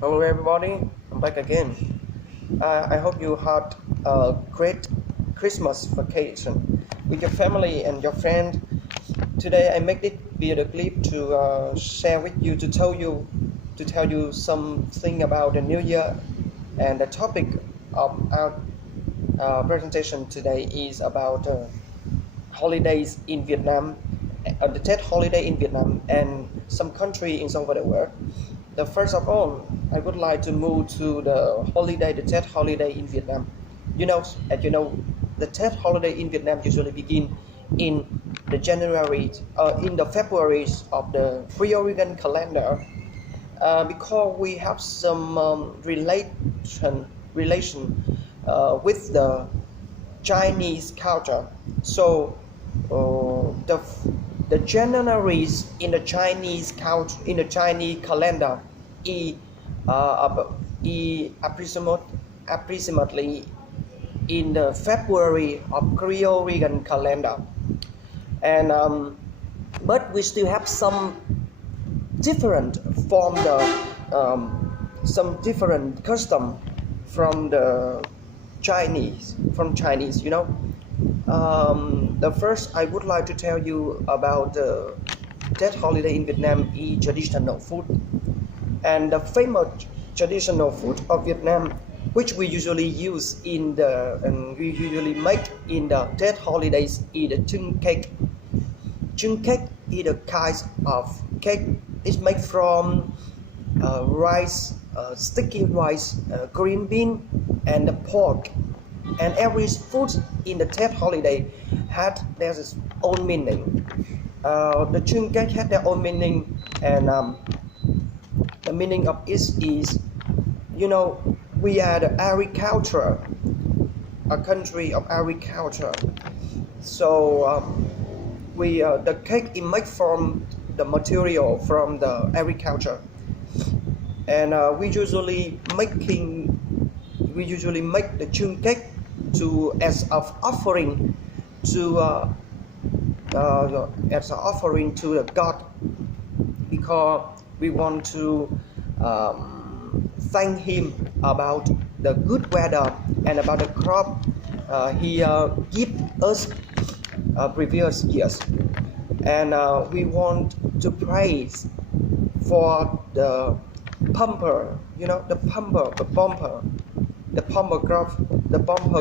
Hello everybody, I'm back again. I hope you had a great Christmas vacation with your family and your friend. Today I make this video clip to share with you to tell you something about the New Year, and the topic of our presentation today is about holidays in Vietnam, the Tết holiday in Vietnam and some country in some of the world. The first of all, I would like to move to the Tết holiday in Vietnam. As you know, the Tết holiday in Vietnam usually begin in in the February of the Gregorian calendar, because we have some relation with the Chinese culture. So the Januaries in the Chinese culture, in the Chinese calendar is approximately in the February of Gregorian calendar, and but we still have some different from the some different custom from the Chinese. The first I would like to tell you about the Tết holiday in Vietnam is traditional food, and the famous traditional food of Vietnam, which we usually use and we usually make in the Tết holidays, is the chung cake. Chung cake is a kind of cake. It's made from rice, sticky rice, green bean, and the pork. And every food in the Tết holiday there's its own meaning. The chung cake had their own meaning, and the meaning of it is, we are the agriculture, a country of agriculture. So the cake is made from the material from the agriculture, and we usually make the chung cake as of offering to the God, because we want to thank him about the good weather and about the crop he give us previous years, and we want to praise for the bumper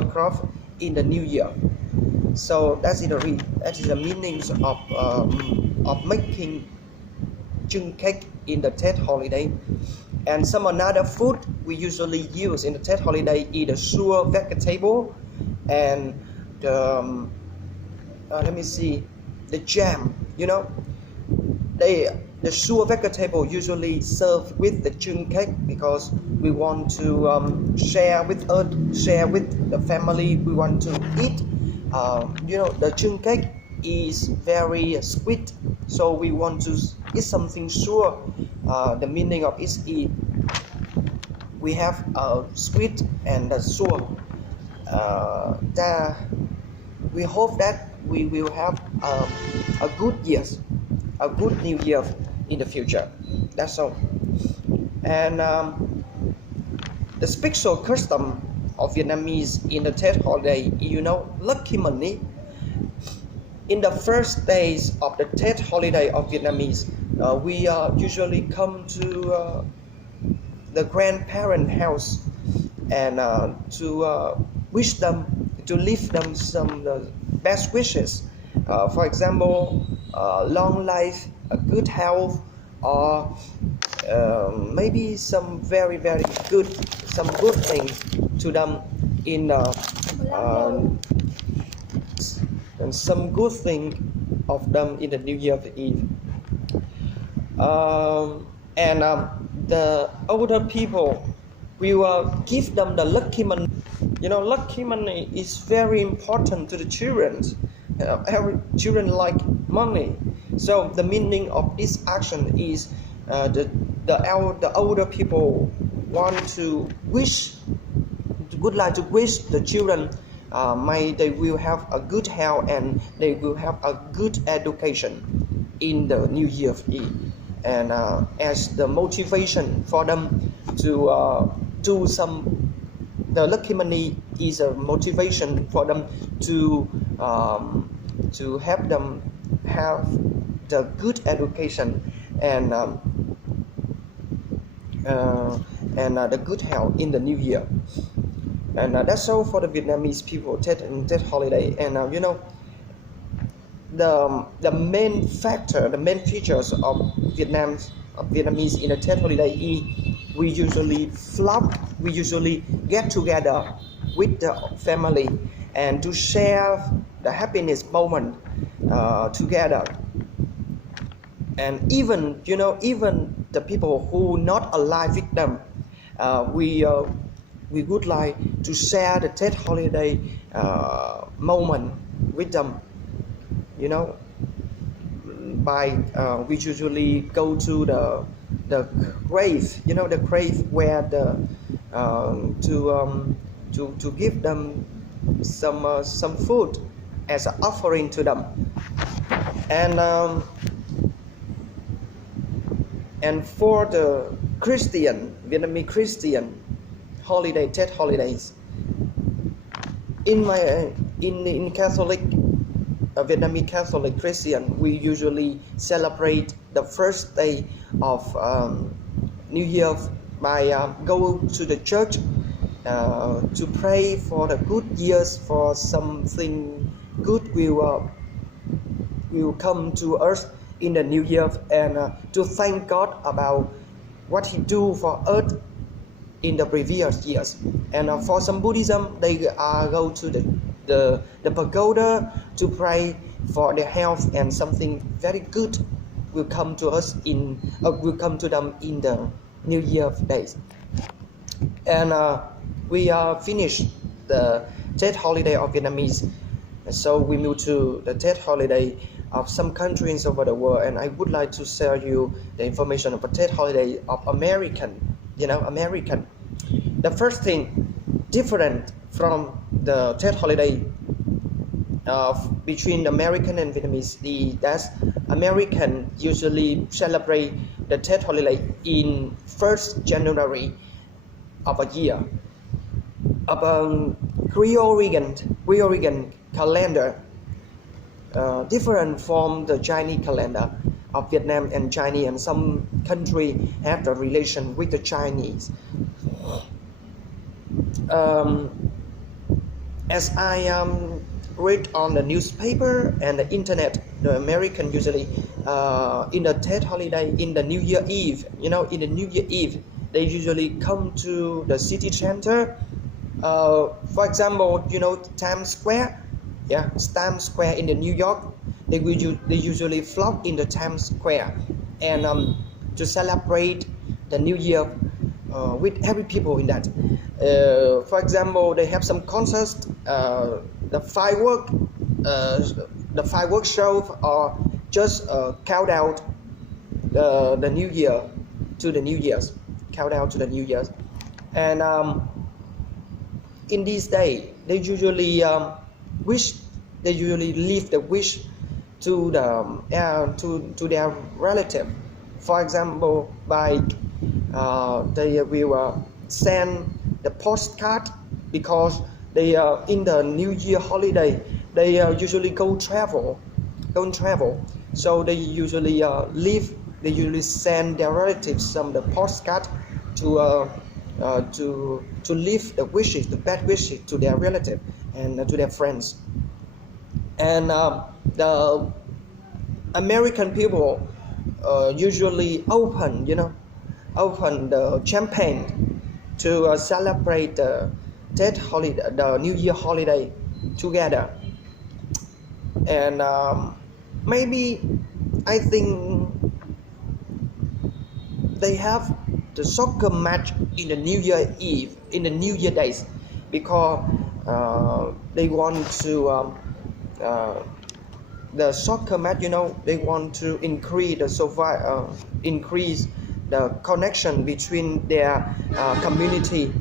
crop in the new year. So that is the meanings of making chung cake in the Tết holiday. And some another food we usually use in the Tết holiday is the sour vegetable and the the jam. The sour vegetable usually served with the chung cake, because we want to share with the family. We want to eat. The chung cake is very sweet, so we want to eat something sour. The meaning of it is we have sweet and sour. We hope that we will have a good new year in the future. That's all. And the special custom of Vietnamese in the Tết holiday, lucky money. In the first days of the Tết holiday of Vietnamese, we usually come to the grandparent house and to wish them, to leave them some best wishes. For example, long life, a good health, or maybe some very good things to them and some good thing of them in the New Year Eve. And the older people, we will give them the lucky money. Lucky money is very important to the children. Every children like money. So the meaning of this action is the older people would like to wish the children they will have a good health and they will have a good education in the New Year Eve. and as the motivation for them to do some. The lucky money is a motivation for them to help them have the good education and the good health in the new year. And that's all for the Vietnamese people Tet holiday. And the main factor, the main features of Vietnamese in the Tet holiday is we usually flock, we usually get together with the family and to share the happiness moment together. And even the people who not alive with them, we would like to share the Tet holiday moment with them. By we usually go to the grave, the grave where to give them some food as an offering to them. And for the Vietnamese Christian holiday, Tet holidays, in Catholic, Vietnamese Catholic Christian, we usually celebrate the first day of New Year by go to the church to pray for the good years, for something good will come to us in the new year, and to thank God about what He do for us in the previous years. And for some Buddhism, they go to the pagoda to pray for their health, and something very good will come to us will come to them in the New Year days. And we finished the Tet holiday of Vietnamese, so we move to the Tet holiday of some countries over the world. And I would like to share you the information of the Tet holiday of American. The first thing different from the Tet holiday between American and Vietnamese is that American usually celebrate the Tet holiday in 1st January of a year. Of Gregorian calendar, different from the Chinese calendar of Vietnam and Chinese, and some country have the relation with the Chinese. As I read on the newspaper and the internet, the American usually in the Tet holiday, in the New Year Eve, in the New Year Eve, they usually come to the city center. For example, Times Square, Times Square in the New York, they usually flock in the Times Square and to celebrate the New Year with every people in that. For example, they have some concerts, the fireworks show, or just count out the New Year to the New Year's, and in this day they usually leave the wish to their relative. For example, by they will send the postcard, because they in the New Year holiday they usually go travel. So they usually send their relatives some the postcard to leave the wishes, the bad wishes, to their relative and to their friends. And the American people usually open the champagne to celebrate the Tet holiday, the New Year holiday together. And maybe I think they have the soccer match in the New Year Eve, in the New Year days, because they want to the soccer match, they want to increase the connection between their community.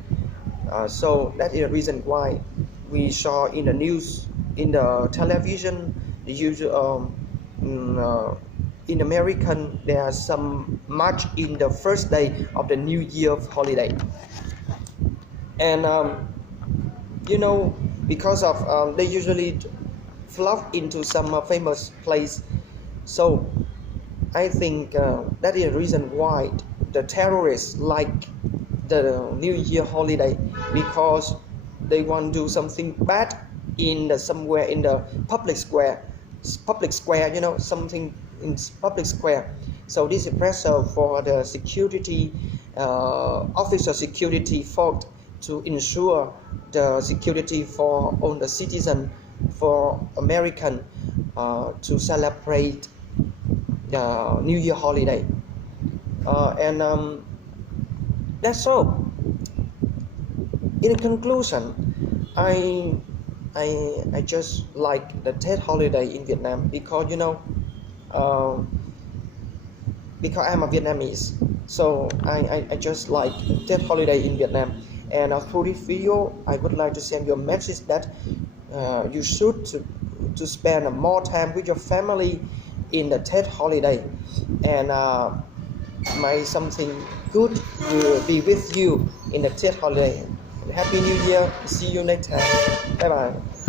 So that is the reason why we saw in the news, in the television, the usual in American there are some march in the first day of the New Year holiday, and you know, because of they usually flock into some famous place. So I think that is the reason why the terrorists like the New Year holiday, because they want to do something bad in the somewhere in the public square, you know, something in public square. So this is pressure for the security officer security force to ensure the security for all the citizen, for American to celebrate the New Year holiday, and that's all. In conclusion, I I just like the Tết holiday in Vietnam because uh, because I'm a Vietnamese, so I just like Tết holiday in Vietnam. And through this video, I would like to send you a message that you should to spend more time with your family in the Tết holiday, and may something good will be with you in the Tết holiday. Happy New Year. See you next time. Bye bye.